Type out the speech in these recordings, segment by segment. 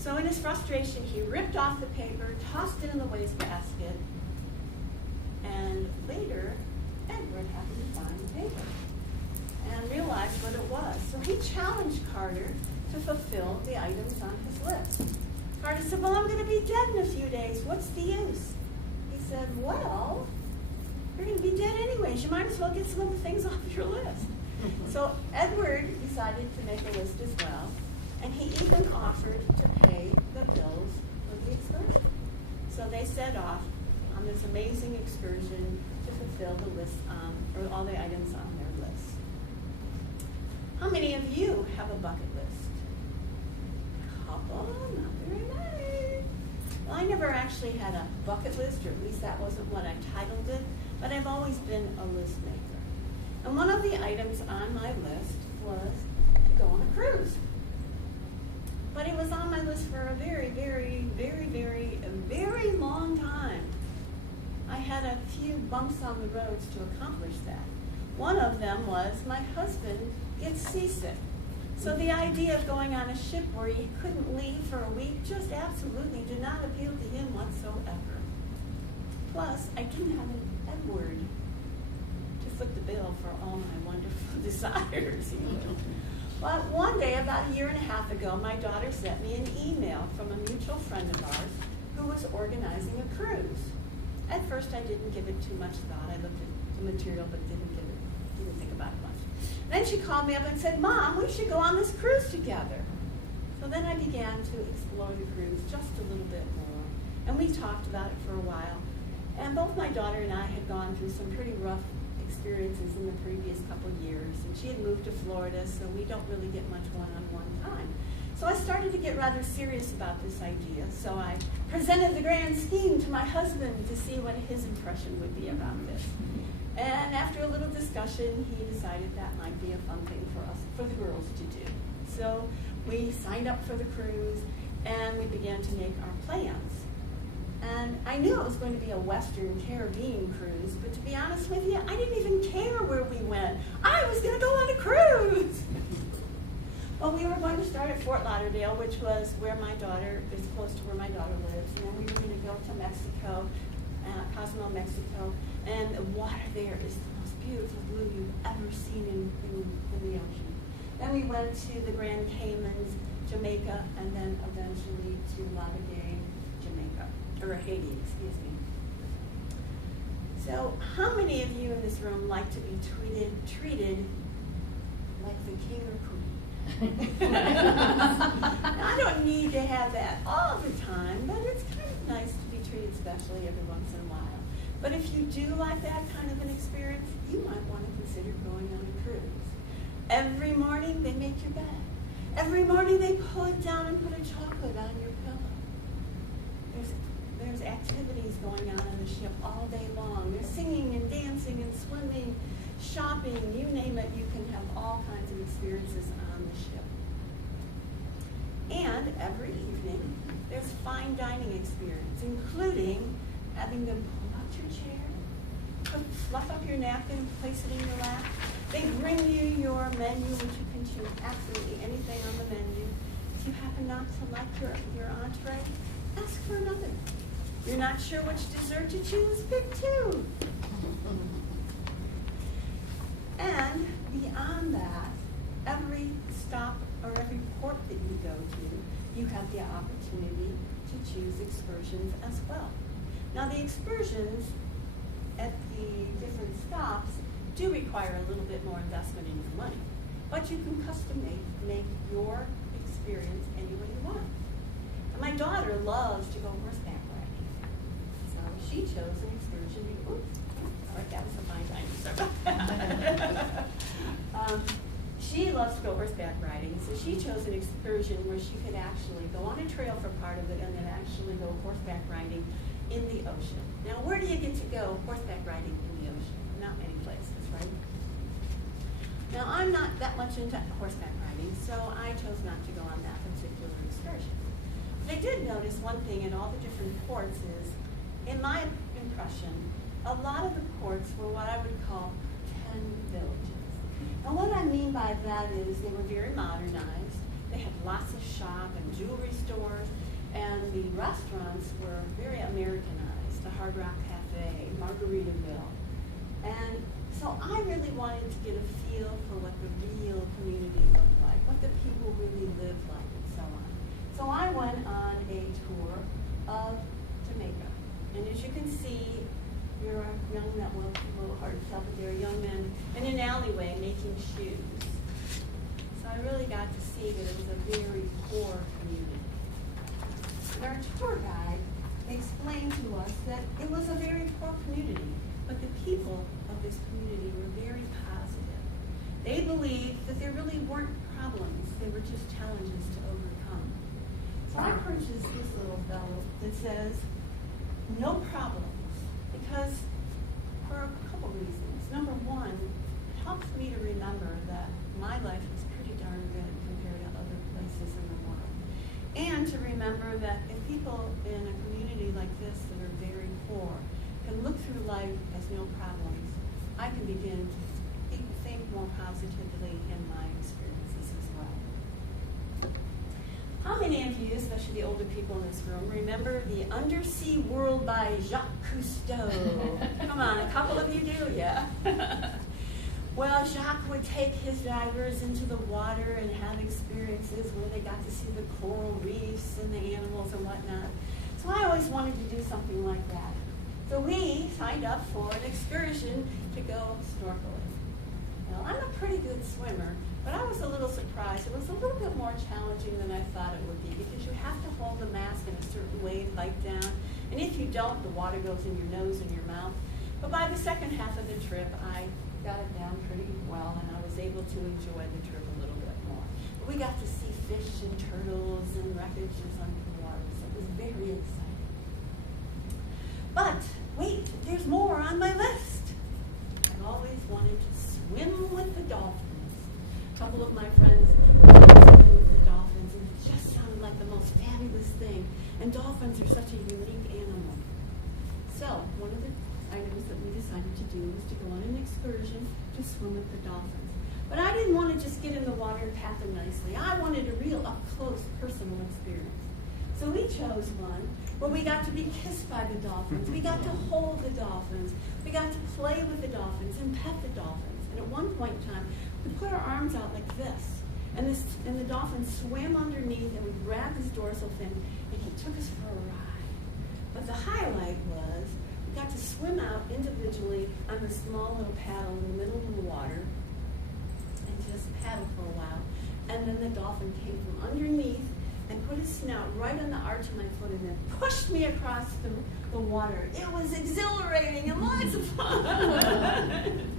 So in his frustration, he ripped off the paper, tossed it in the wastebasket, and later, Edward happened to find the paper and realized what it was. So he challenged Carter to fulfill the items on his list. Carter said, well, I'm going to be dead in a few days. What's the use? He said, well, you're going to be dead anyways. You might as well get some of the things off your list. So Edward decided to make a list as well, and he even offered to pay the bills for the excursion. So they set off on this amazing excursion to fulfill the list, or all the items on their list. How many of you have a bucket list? A couple, not very many. Well, I never actually had a bucket list, or at least that wasn't what I titled it, but I've always been a list maker. And one of the items on my list was to go on a cruise. But it was on my list for a very, very, very, very, very long time. I had a few bumps on the roads to accomplish that. One of them was my husband gets seasick. So the idea of going on a ship where he couldn't leave for a week just absolutely did not appeal to him whatsoever. Plus, I didn't have an Edward to foot the bill for all my wonderful desires. But one day, about a year and a half ago, my daughter sent me an email from a mutual friend of ours who was organizing a cruise. At first, I didn't give it too much thought. I looked at the material, but didn't think about it much. Then she called me up and said, Mom, we should go on this cruise together. So then I began to explore the cruise just a little bit more. And we talked about it for a while. And both my daughter and I had gone through some pretty rough experiences in the previous couple years. And she had moved to Florida, so we don't really get much one-on-one time. So I started to get rather serious about this idea. So I presented the grand scheme to my husband to see what his impression would be about this. And after a little discussion, he decided that might be a fun thing for us, for the girls to do. So we signed up for the cruise, and we began to make our plans. And I knew it was going to be a Western Caribbean cruise, but to be honest with you, I didn't even care where we went. I was going to go on a cruise. Well, we were going to start at Fort Lauderdale, which was where my daughter is close to where my daughter lives, and then we were going to go to Mexico, Cozumel, Mexico, and the water there is the most beautiful blue you've ever seen in the ocean. Then we went to the Grand Caymans, Jamaica, and then eventually to Lauderdale, Jamaica, or Haiti, excuse me. So how many of you in this room like to be treated like the king or queen? I don't need to have that all the time, but it's kind of nice to be treated specially every once in a while. But if you do like that kind of an experience, you might want to consider going on a cruise. Every morning they make your bed. Every morning they pull it down and put a chocolate on your pillow. There's activities going on the ship all day long. There's singing and dancing and swimming, shopping, you name it, you can have all kinds of experiences on the ship. And every evening, there's fine dining experience, including having them pull out your chair, fluff up your napkin, place it in your lap. They bring you your menu, which you can choose absolutely anything on the menu. If you happen not to like your entree, ask for another. You're not sure which dessert to choose? Pick two. And beyond that, every stop or every port that you go to, you have the opportunity to choose excursions as well. Now the excursions at the different stops do require a little bit more investment in your money, but you can custom make your experience any way you want. And my daughter loves to go horseback riding, so she chose an excursion. Oops, sorry, that was a fine dining. She loves to go horseback riding, so she chose an excursion where she could actually go on a trail for part of it and then actually go horseback riding in the ocean. Now, where do you get to go horseback riding in the ocean? Not many places, right? Now, I'm not that much into horseback riding, so I chose not to go on that particular excursion. But I did notice one thing in all the different ports is, in my impression, a lot of the ports were what I would call pretend villages. And what I mean by that is they were very modernized. They had lots of shop and jewelry stores. and the restaurants were very Americanized, the Hard Rock Cafe, Margaritaville. And so I really wanted to get a feel for what the real community looked like, what the people really lived like, and so on. So I went on a tour of Jamaica. And as you can see, you're a young men, well, a little hard to tell, but they're young men in an alleyway making shoes. So I really got to see that it was a very poor community. And our tour guide explained to us that it was a very poor community, but the people of this community were very positive. They believed that there really weren't problems, they were just challenges to overcome. So I purchased this little fellow that says, "No problems," because for a couple reasons. Number one, it helps me to remember that my life is pretty darn good compared to other places in the world. And to remember that if people in a community like this that are very poor can look through life as no problems, I can begin to think more positively in my experiences as well. How many of you, especially the older people in this room, remember The Undersea World by Jacques Cousteau? Come on, a couple of you do, yeah? Well, Jacques would take his divers into the water and have experiences where they got to see the coral reefs and the animals and whatnot. So I always wanted to do something like that. So we signed up for an excursion to go snorkeling. Now, I'm a pretty good swimmer, but I was a little surprised. It was a little bit more challenging than I thought it would be because you have to hold the mask in a certain way to bite down. And if you don't, the water goes in your nose and your mouth. But by the second half of the trip, I got it down pretty well, and I was able to enjoy the trip a little bit more. But we got to see fish and turtles and wreckages under the water, so it was very exciting. But wait, there's more on my list. I've always wanted to swim with the dolphins. A couple of my friends were swimming with the dolphins, and it just sounded like the most fabulous thing. And dolphins are such a unique animal. So one of the items that we decided to do was to go on an excursion to swim with the dolphins. But I didn't want to just get in the water and pat them nicely. I wanted a real up-close personal experience. So we chose one where we got to be kissed by the dolphins. We got to hold the dolphins. We got to play with the dolphins and pet the dolphins. And at one point in time, we put our arms out like this. And the dolphin swam underneath, and we grabbed his dorsal fin, and he took us for a ride. But the highlight was we got to swim out individually on the small little paddle in the middle of the water and just paddle for a while. And then the dolphin came from underneath and put his snout right on the arch of my foot and then pushed me across the water. It was exhilarating and lots of fun.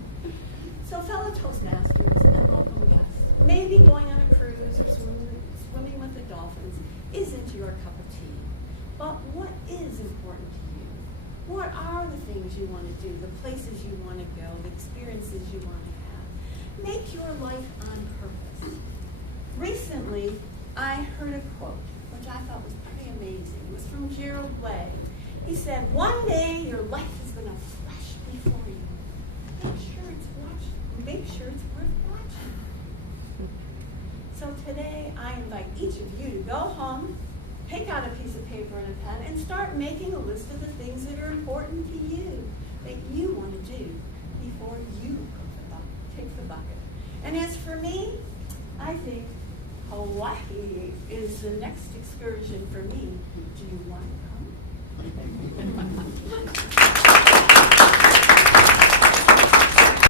So fellow Toastmasters and welcome guests, maybe going on a cruise or swimming with the dolphins isn't your cup of tea. But what is important to you? What are the things you want to do, the places you want to go, the experiences you want to have? Make your life on purpose. Recently, I heard a quote, which I thought was pretty amazing. It was from Gerald Way. He said, "One day your life is going to flash before you. Make sure it's worth watching." So today, I invite each of you to go home, take out a piece of paper and a pen, and start making a list of the things that are important to you, that you want to do before you take the bucket. And as for me, I think Hawaii is the next excursion for me. Do you want to come?